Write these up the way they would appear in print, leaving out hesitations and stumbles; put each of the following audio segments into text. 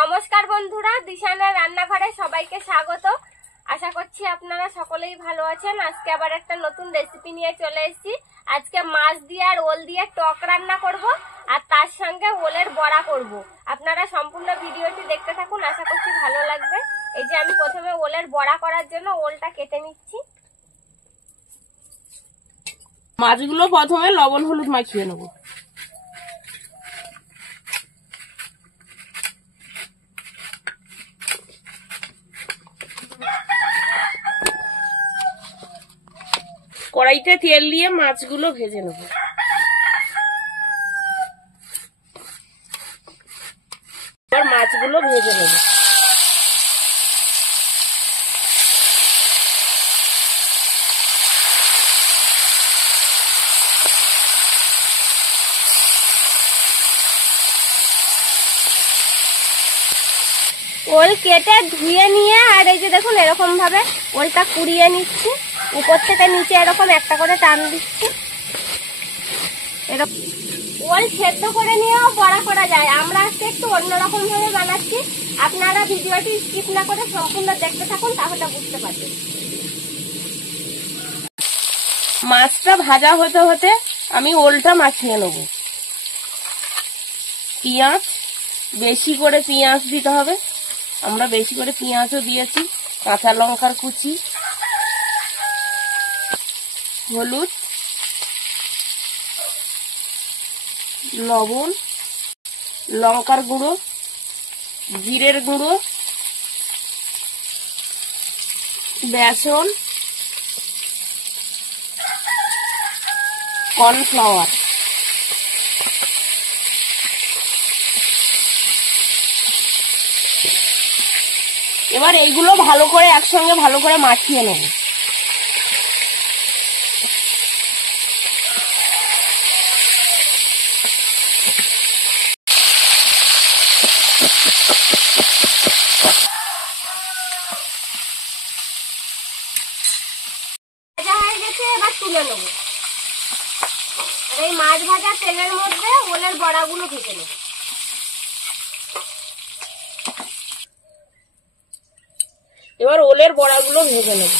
নমস্কার বন্ধুরা, দিশানের রান্নাঘরে সবাইকে স্বাগত। আশা করছি আপনারা সকলেই ভালো আছেন। আজকে আবার একটা নতুন রেসিপি নিয়ে চলে এসেছি। আজকে মাছ দিয়ে আর ওল দিয়ে টক রান্না করব, আর তার সঙ্গে ওলের বড়া করব। আপনারা সম্পূর্ণ ভিডিওটি দেখতে থাকুন, আশা করছি ভালো লাগবে। এই যে আমি প্রথমে ওলের বড়া করার জন্য ওলটা কেটে নিচ্ছি। মাছগুলো প্রথমে লবণ হলুদ মাখিয়ে নেব। কড়াইতে তেল দিয়ে মাছগুলো ভেজে নেব। এবার মাছগুলো ভেজে নেব। ওল কেটে ধুয়ে নিয়ে আর এই যে দেখুন এরকম ভাবে ওলটা কুড়িয়ে নিচ্ছি। উপর থেকে নিচে এরকম একটা করে টান দিচ্ছি। এরকম ওল সেদ্ধ করে নিয়েও বড়া করা যায়। আমরা আজকে একটু অন্যরকম ভাবে বানাচ্ছি। আপনারা ভিডিওটি স্কিপ না করে সম্পূর্ণ দেখতে থাকুন, তাহলে বুঝতে পারবেন। মাছটা ভাজা হতে হতে আমি ওলটা মাখিয়ে নেব। পেঁয়াজ, বেশি করে পেঁয়াজ দিতে হবে। আমরা বেশি করে পেঁয়াজও দিয়েছি, কাঁচা লঙ্কার কুচি, হলুদ, লবণ, লঙ্কার গুঁড়ো, জিরের গুঁড়ো, বেসন, কর্নফ্লাওয়ার। এবার এইগুলো ভালো করে একসঙ্গে ভালো করে মাখিয়ে নেব। ভাজা হয়ে গেছে, এবার তুলে নেব। আর এই মাছ ভাজা তেলের মধ্যে ওলের বড়াগুলো ভেজে নেব। এবার ওলের বড়াগুলো ভেজে নেব।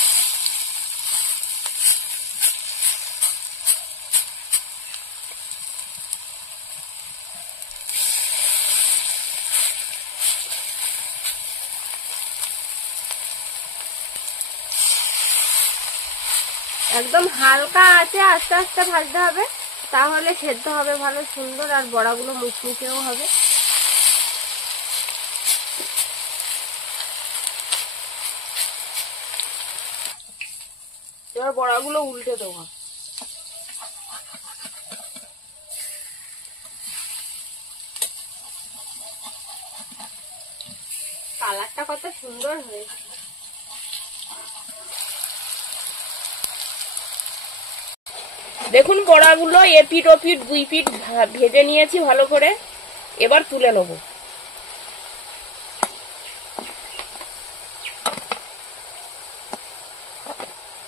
একদম হালকা আছে, আস্তে আস্তে ভাজতে হবে, তাহলে সেদ্ধ হবে ভালো সুন্দর, আর বড়াগুলো মুচমুচেও হবে। এবার বড়াগুলো উল্টে দেবো। কালারটা কত সুন্দর হয়েছে। দেখুন বড়াগুলো এপিট ওপিট দুই পিট ভেজে নিয়েছি ভালো করে। এবার তুলে নেব।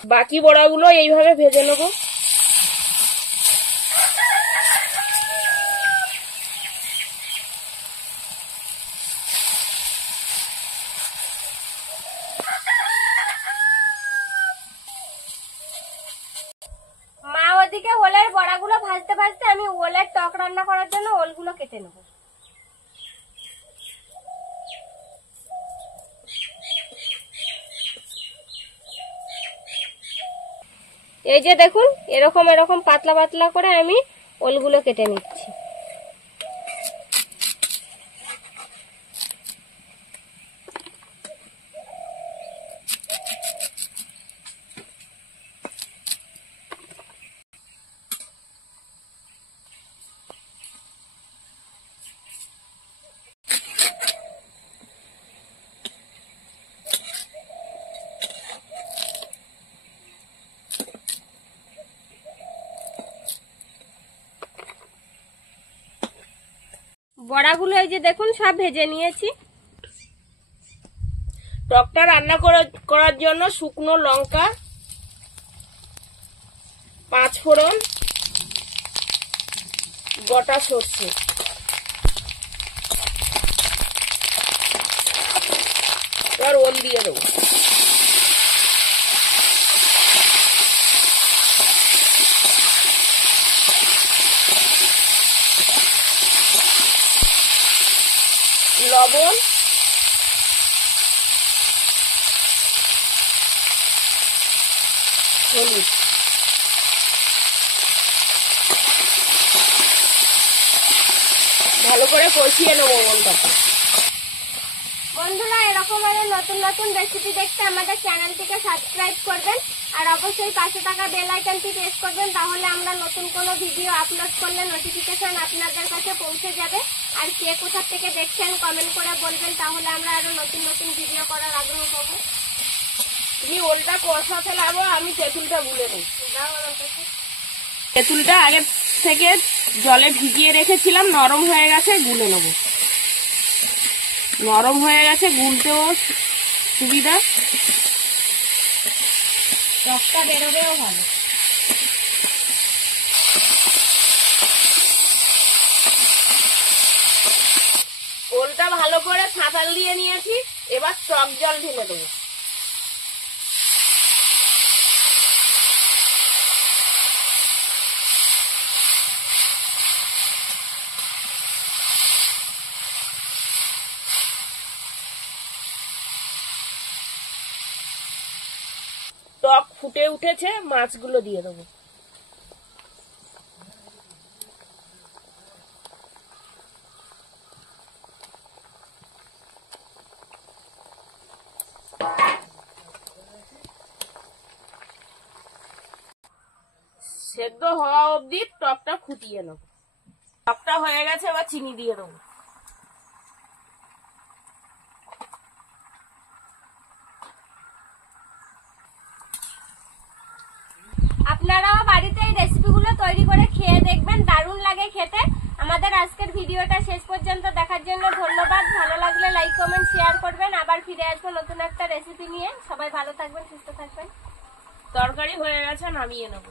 বাকি বড়াগুলো এইভাবে ভেজে নেব। মা ওদিকে ওলের বড়াগুলো ভাজতে ভাজতে আমি ওলের টক রান্না করার জন্য ওলগুলো কেটে নেব। এই যে দেখুন এরকম এরকম পাতলা পাতলা করে আমি ওলগুলো কেটে নিচ্ছি। বড়াগুলো এই যে দেখুন সব ভেজে নিয়েছি। টকটা রান্না করার জন্য শুকনো লঙ্কা, 5 ফোড়ন, গোটা সরষে, এবার ওল দিয়ে দেবো। লবণ, হলুদ, ভালো করে কষিয়ে নেবো ওলটা। বন্ধুরা, এরকম আরো নতুন নতুন রেসিপি দেখতে আমাদের চ্যানেলটিকে সাবস্ক্রাইব করবেন আর অবশ্যই পাশে থাকা বেল আইকনটি প্রেস করবেন, তাহলে আমরা নতুন কোনো ভিডিও আপলোড করলে নোটিফিকেশন আপনাদের কাছে পৌঁছে যাবে। আর কে কোথা থেকে দেখছেন কমেন্ট করে বলবেন, তাহলে আমরা আরো নতুন নতুন ভিডিও করার আগ্রহ পাবো। তুমি ওলটা কষাতে লাগো, আমি তেঁতুলটা গুলে নেই। তেঁতুলটা আগে থেকে জলে ভিজিয়ে রেখেছিলাম, নরম হয়ে গেছে, গুলে নেবো। নরম হয়ে গেছে, গুলতেও সুবিধা, রসটা বেরোবেও ভালো। ওলটা ভালো করে ছাঁচাল দিয়ে নিয়েছি, এবার টক জল ঢেলে দেবো। টক ফুটে উঠেছে, মাছগুলো দিয়ে দেবো। সেদ্ধ হওয়া অবধি টকটা ফুটিয়ে নেবো। টকটা হয়ে গেছে, এবার চিনি দিয়ে দেবো। আপনারাও বাড়িতে এই রেসিপিগুলো তৈরি করে খেয়ে দেখবেন, দারুণ লাগে খেতে। আমাদের আজকের ভিডিওটা শেষ পর্যন্ত দেখার জন্য ধন্যবাদ। ভালো লাগলে লাইক কমেন্ট শেয়ার করবেন। আবার ফিরে আসবো নতুন একটা রেসিপি নিয়ে। সবাই ভালো থাকবেন, সুস্থ থাকবেন। তরকারি হয়ে গেছে, নামিয়ে নেবো।